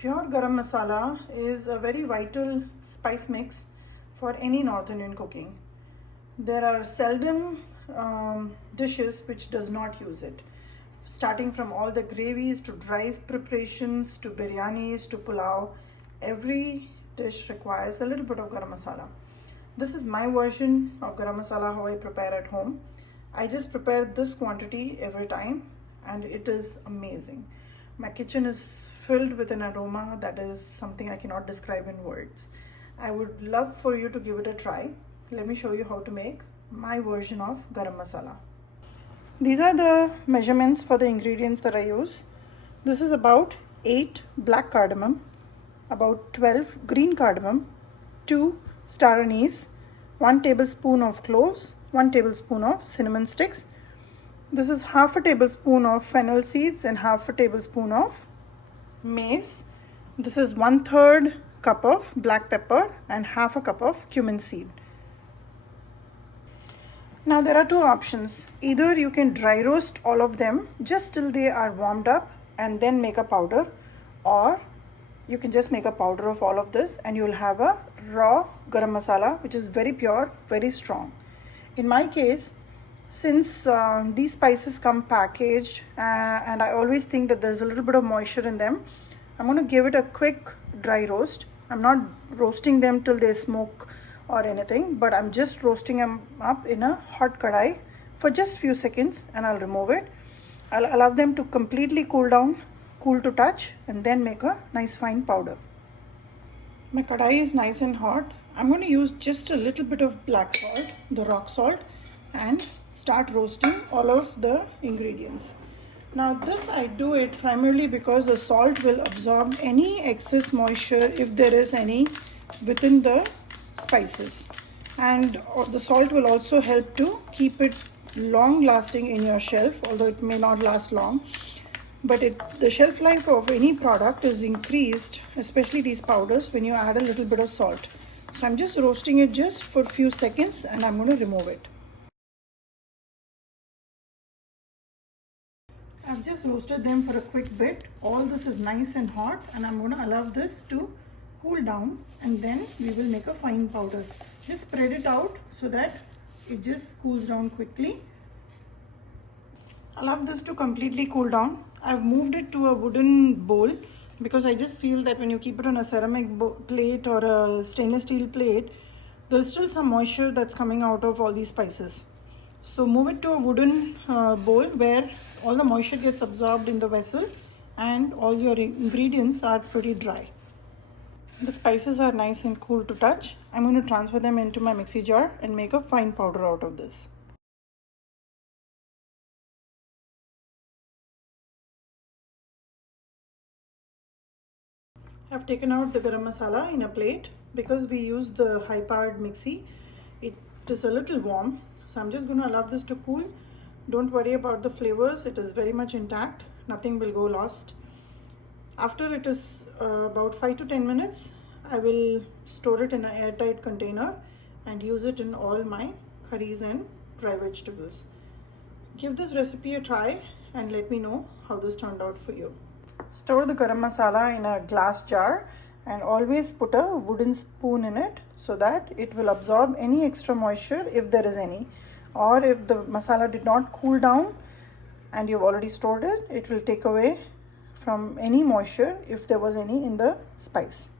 Pure garam masala is a very vital spice mix for any North Indian cooking. There are seldom dishes which does not use it. Starting from all the gravies to rice preparations to biryanis to pulao, every dish requires a little bit of garam masala. This is my version of garam masala, how I prepare at home. I just prepare this quantity every time and it is amazing. My kitchen is filled with an aroma that is something I cannot describe in words. I would love for you to give it a try. Let me show you how to make my version of garam masala. These are the measurements for the ingredients that I use. This is about 8 black cardamom, about 12 green cardamom, 2 star anise, 1 tablespoon of cloves, 1 tablespoon of cinnamon sticks. This is half a tablespoon of fennel seeds and half a tablespoon of mace. This is 1/3 cup of black pepper and half a cup of cumin seed. Now there are two options. Either you can dry roast all of them just till they are warmed up and then make a powder, or you can just make a powder of all of this and you will have a raw garam masala which is very pure, very strong. In my case, since these spices come packaged and I always think that there's a little bit of moisture in them, I'm going to give it a quick dry roast. I'm not roasting them till they smoke or anything, but I'm just roasting them up in a hot kadai for just few seconds and I'll remove it. I'll allow them to completely cool down, cool to touch, and then make a nice fine powder. My kadai is nice and hot. I'm going to use just a little bit of black salt, the rock salt, and start roasting all of the ingredients. Now this I do it primarily because the salt will absorb any excess moisture if there is any within the spices, and the salt will also help to keep it long lasting in your shelf, although it may not last long, but the shelf life of any product is increased, especially these powders, when you add a little bit of salt. So I'm just roasting it just for a few seconds and I'm going to remove it. I've just roasted them for a quick bit. All this is nice and hot and I'm going to allow this to cool down and then we will make a fine powder. Just spread it out so that it just cools down quickly. Allow this to completely cool down. I've moved it to a wooden bowl because I just feel that when you keep it on a ceramic plate or a stainless steel plate, there's still some moisture that's coming out of all these spices. So move it to a wooden bowl where all the moisture gets absorbed in the vessel and all your ingredients are pretty dry. The spices are nice and cool to touch. I'm going to transfer them into my mixie jar and make a fine powder out of this. I've taken out the garam masala in a plate because we use the high powered mixie. It is a little warm, so I'm just going to allow this to cool. Don't worry about the flavors, it is very much intact, nothing will go lost. After it is about 5 to 10 minutes, I will store it in an airtight container and use it in all my curries and dry vegetables. Give this recipe a try and let me know how this turned out for you. Store the garam masala in a glass jar and always put a wooden spoon in it so that it will absorb any extra moisture if there is any, or if the masala did not cool down and you've already stored it, it will take away from any moisture if there was any in the spice.